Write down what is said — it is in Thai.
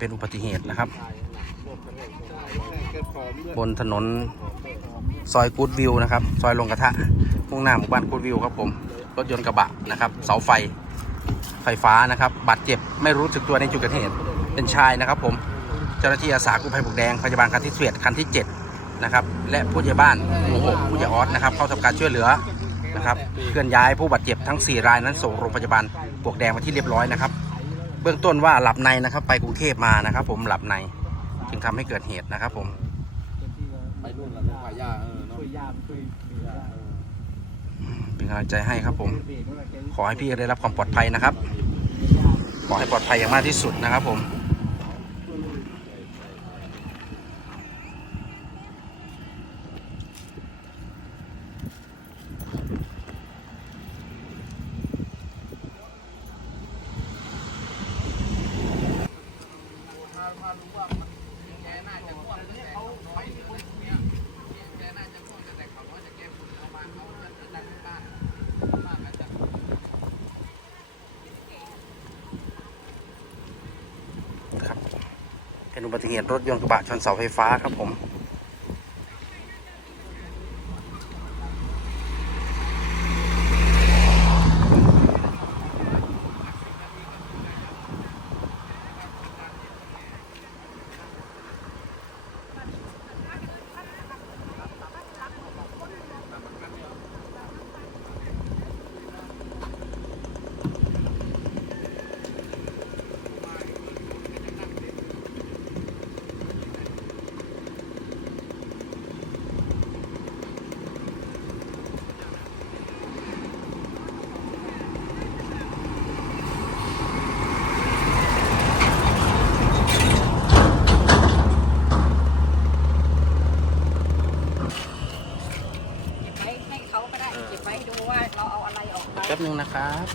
เป็นอุบัติเหตุนะครับ บนถนนซอยกูดวิวนะครับ ซอยลงกระทะมุ่งหน้าหมู่บ้านกูดวิวครับผม รถยนต์กระบะนะครับ เสาไฟ ไฟฟ้านะครับบาดเจ็บไม่รู้สึกตัวในจุดเกิดเหตุ เป็นชายนะครับ ผม เจ้าหน้าที่อาสากู้ภัยปลวกแดง พยาบาลคันที่เสียดคันที่ 7 นะครับ และผู้ใหญ่บ้านหมู่หกผู้ใหญ่ออสนะครับ เข้าทำการช่วยเหลือนะครับ เคลื่อนย้ายผู้บาดเจ็บทั้ง 4 รายนั้นส่งโรงพยาบาลปวกแดงมาที่เรียบร้อยนะครับ เบื้องต้นว่าหลับในนะครับ ไปกรุงเทพมานะครับ ผมหลับใน จึงทำให้เกิดเหตุนะครับ ผมไปนู่นแล้วลูกพายาเออเนาช่วยยามช่วยเป็นกำลังใจให้ครับ ผม ขอให้พี่ได้รับความปลอดภัยนะครับ ขอให้ปลอดภัยอย่างมากที่สุดนะครับ ผม ครับเป็นอุบัติเหตุรถยนต์กระบะชนเสาไฟฟ้าครับผม เก็บไว้ให้เขาก็ได้ เก็บไว้ดูว่าเราเอาอะไรออกไป แป๊บนึงนะครับ